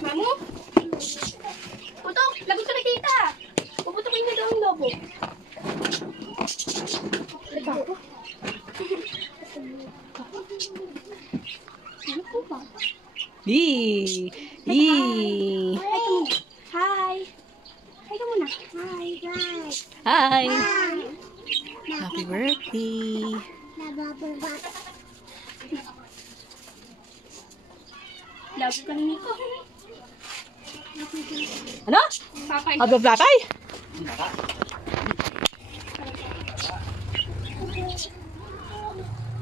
Mamu? Putok! Lagot ka na kita! Puputokin na daw ang lobo. Ito ako. Ano po ba? Hi! Hi! Hi ka muna. Hi, guys. Hi! Happy birthday! Love ka ni Nico. Ano? Papay. Happy birthday!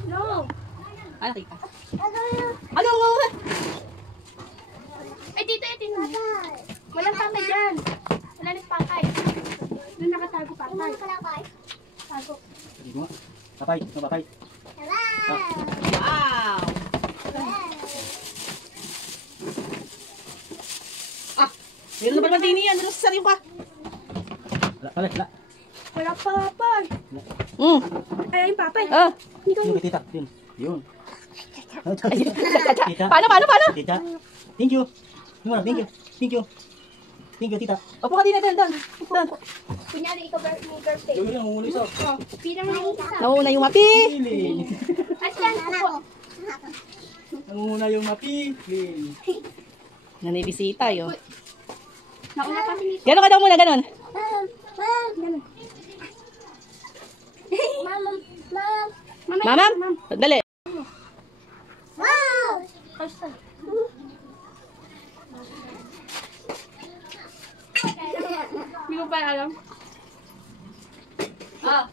No. Ay, nakita. Ano? Ay, dito yung walang papay dyan. Wala nang papay. Doon nakatago papay. Tago. Papay, papay. Wow! Ah! Meron na ba naman din yan? Ano sa sarili ka? Wala. Wala papay. Ay, yung papay. Ah! Yung kay tita, yun. Tita. Paano? Tita. Thank you. Thank you, tita. Opo ka din na, Dan. Kunyari, ikaw birthday. Yung lang, umulo isa. Pinang lang isa. Nauna yung mapi. Pili. Asyan, upo. Nanguna yung mapili. Nanibisita yun. Nauna pa si Ganon ka daw muna, ganon. Mamam, dali. Wow! Basta. Hindi ko pa alam. Ah.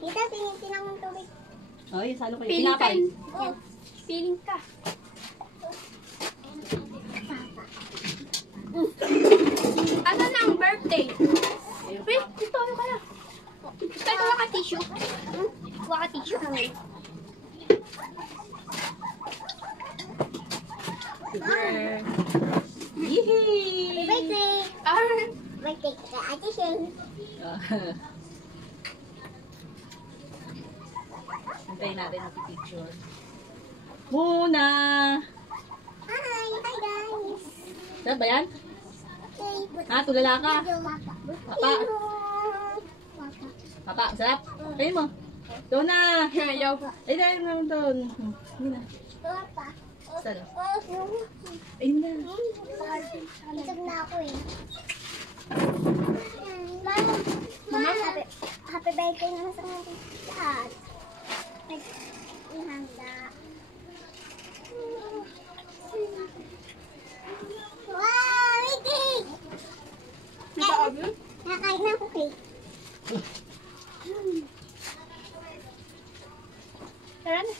Tita, pinitin ang tubig. Oh, yun, salo kayo. Piling ka. Pinapay. Piling ka. Ano na ang birthday? Wait, dito ano ka na? Gusto ko ka tissue. Kuha ka tissue. Yee! Birthday! Birthday ka sa Ate Shane. Hintayin natin ang picture. Muna. Hi guys. Sarap ba yan? Okay. Ha, tulala ka. Papa. Papa. Papa, sarap. Kain mo. Doon na. Ayaw. Ay, dahil naman doon. Ayun na. Papa. Sarap. Ayun na. Isag na ako eh. Mama, Happy birthday naman sa mga lahat. Ihanda. Wow, may cake! Nakain na ako cake. Tara na.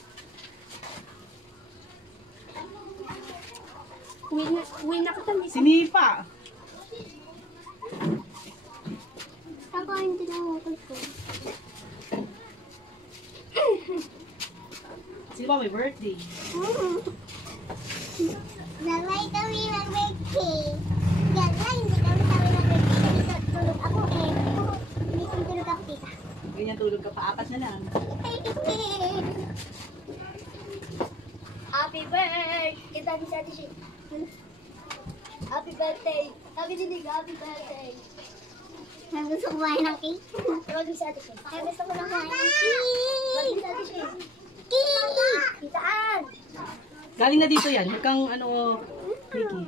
Uwi na kita. Sinipa. Kakain din ako ko. Sino ba may birthday? Lalay kami mag-birthday. Lalay, hindi kami mag-birthday. Tulog ako eh. Hindi kami tulog ako tita. Ganyan tulog ka pa. 4 na lang. Happy birthday! Kita ni Sati Shi. Happy birthday! Sabi dinig, happy birthday! Gusto ko kumain ng cake. Tawag ni Sati Shi. Gusto ko kumain ng cake. Tawag ni Sati Shi. Cake! Kitaan! Galing na dito yan. Huwag kang Mickey.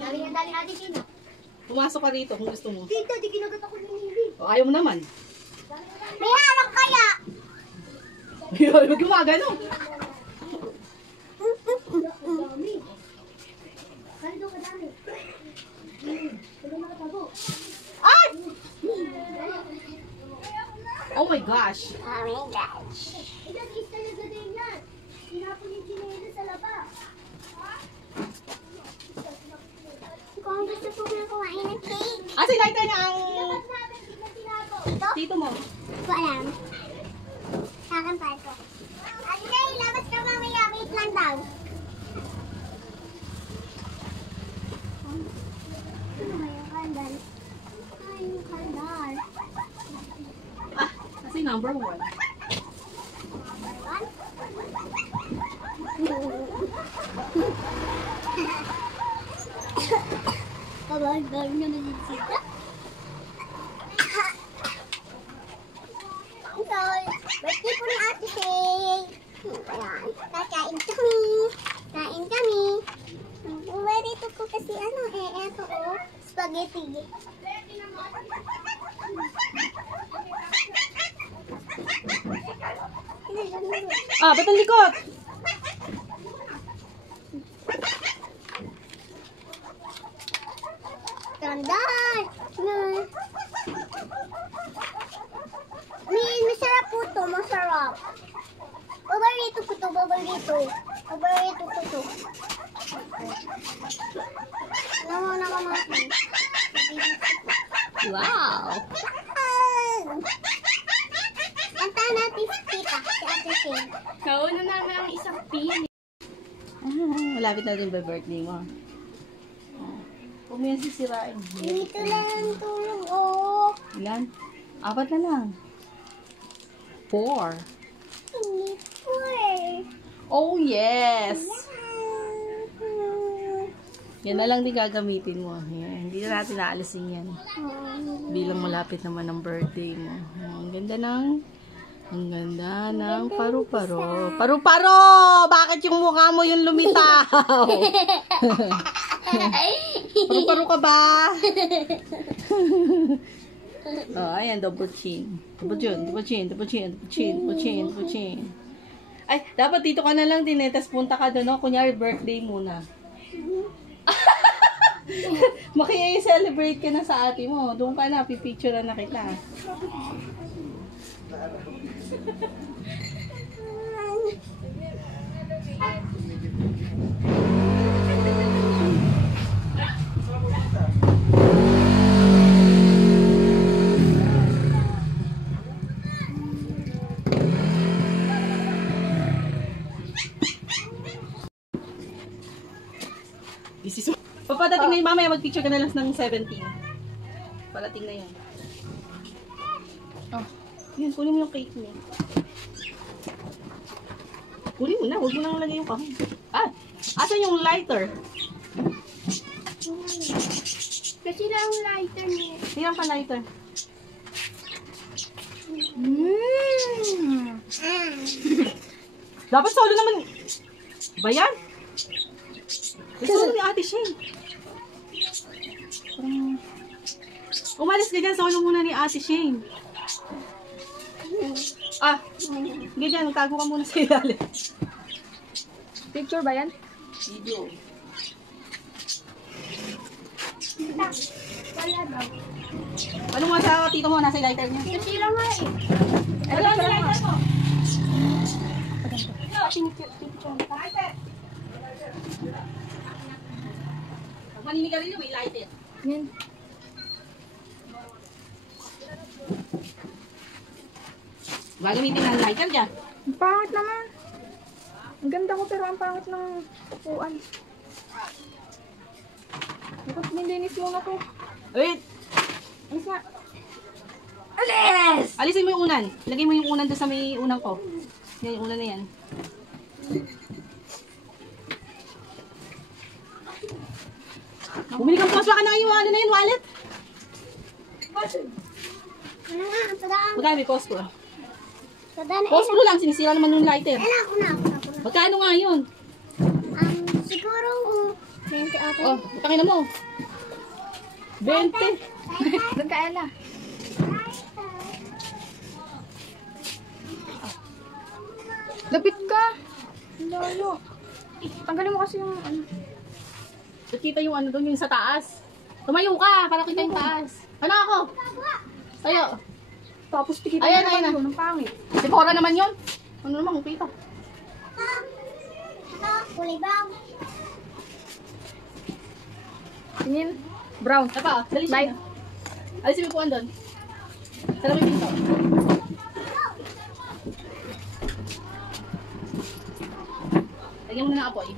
Galing ang dali Ate Shi na. Pumasok ka rito kung gusto mo. Tito, di kinagat ako ng Navy. O, ayaw mo naman. May harap kaya! Huwag gumagano. Dami. Kalido ka dami. Kalido na katago. Ay! Oh my gosh. Oh my gosh. Ito, kiss talaga din yan. Tinapon yung chinelo sa laba. Kung gusto po na kumain ng cake. Kasi lighter na ang Dapat namin ito? tito mo. Ko alam. Sa akin pa ito. Andre, labas ka mamaya. Wait lang daw. Ano ba yung kandal? Ay, yung kandal. Ah, kasi number 1. Kabal-bal nyo na din sila. Birthday po ni Ate Shay. Ayan. Kakain kami. Kain kami. Umarito ko kasi eto spaghetti. Ah, ba't ang likot? Tandaan! Masarap po to, masarap. Paborito ko to, paborito. Paborito ko to. Alam mo naman natin. Wow. Kanta natin si Tita, si Ate Shay. Kauna naman ang isang pin. Malapit na din ba birthday mo? Huwag mo yan sisirain. Dito lang ang tulog, oh. Ilan? 4 na lang. 4. Hindi po eh. Oh, yes! Yan. Yan na lang din gagamitin mo. Yan. Hindi na natin naalisin yan. Bilang malapit naman ang birthday mo. Ang ganda ng paru-paro. Paru-paro! Bakit yung mukha mo yung lumitaw? Paru-paro ka ba? Oh, ayan, double chin. Double chin, double chin, double chin, double chin, double chin, double chin. Ay, dapat dito ka na lang din eh. Tapos punta ka doon, no? Kunyari, birthday muna. Maki-celebrate ka na sa ate mo. Doon ka na, pipicture na kita. This is... Papadating na yung mamaya, mag-picture ka na lang ng 17. Palating na yan. Oh, yun, kunin mo yung cake niya. Kunin mo na, huwag mo nang lagay yung kahon. Ah, asan yung lighter? Kasi na ang lighter niya. Tirang pa lighter. Dapat solo naman. Ba yan? Solo ni Ate Shane. Umalis ka dyan, solo muna ni Ate Shane. Ah, ganyan, magtago ka muna sa ilalim. Picture ba yan? Video. Wala daw. Ano nga sa tito mo, nasa lighter niya? Kasi lang nga eh. Ano ang lighter mo? Picture pa. Pag maninig ka rin yung may lighter. Yan. Gagamitin ng lighter dyan. Ang pangit naman. Ang ganda ko pero ang pangit ng upuan. Bakit nilinis mo na to? Wait! Alis nga. Alis! Alisin mo yung unan. Lagay mo yung unan doon sa may unang ko. Yan, yung unan na yan. Bumili kang post, baka na yung ano na yun, wallet. Ano nga, padaan. Magkano may post ko? Padaan na. Post ko lang, sinisira naman yung lighter. Ako na. Magkano nga yun? Siguro 20 ata. Oh, tangin na mo. 20. Doon ka, Ella. Lapit ka. Ang layo. Tanggalin mo kasi yung ano. Kita yung ano doon, yung sa taas. Tumayo ka, para kita yung taas. Ano ako? Tayo. Tapos tikita Ayan, mo ayan naman na. yun. Ang pangit. Si Cora naman yun. Ano naman, kung kita. Kulay brown. Tingin. Brown. Ano pa? Dali siya Light. na. Alisin mo yung puwan doon. Sarap yung pinto. Lagyan mo na ng apoy.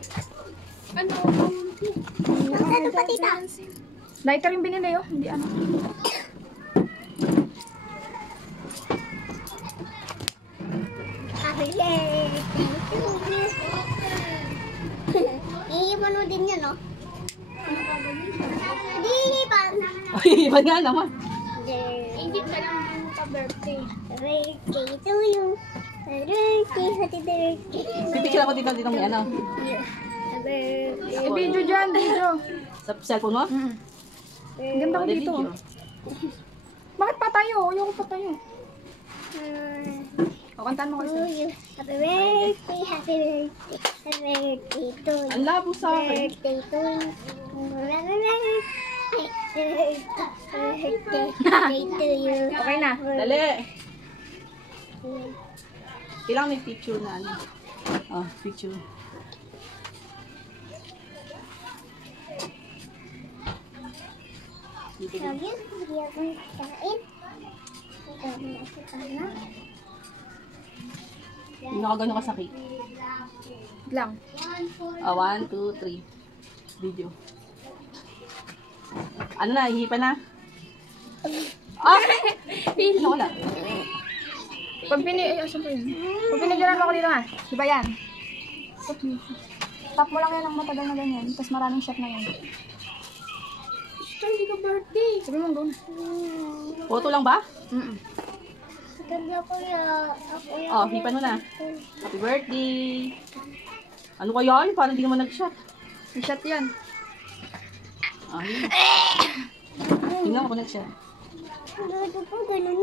Ano? Ano pa, tita? Lighter yung binili oh. Hindi ano. Happy birthday to you. Iiwan mo din yun, no? Hindi, pa. Ay, iba nga naman. Ingit ka lang sa birthday. Birthday to you. Happy birthday. Pipicture ako dito may ano. Eh, video dyan, video. Sa cellphone mo? Ang ganda ko Wala dito. video. Bakit pa tayo? Ayoko pa tayo. O, kantaan mo To kasi. you. Happy birthday, happy birthday. Happy birthday to you. Ang labo sa akin. Birthday to you. Birthday to you. Okay na. Dali. Kailangan may picture na ano. Ah, picture. Dito din. Sabi, hindi ako kain. Ito, nakita na. Yung nakagano ka sa cake. Lang. Ah, 1, 2, 3. Video. Ano na, hihipa na? Ah! Ano wala? Pag ay, asan pa yun? Pag pinigyan mo ako dito ha. Diba yan? Tap mo lang yan ng matagal na ganyan. Tapos maraming shot na yan. Hindi ka birthday. Sabi mo doon. Photo lang ba? Ganda ko ya. Oh, hipan mo na. Happy birthday! Ano kaya yun? Parang hindi naman nag-shot. May shot yan. Ah, yun. Tingnan ko nag-shot. Ganda ko ganun.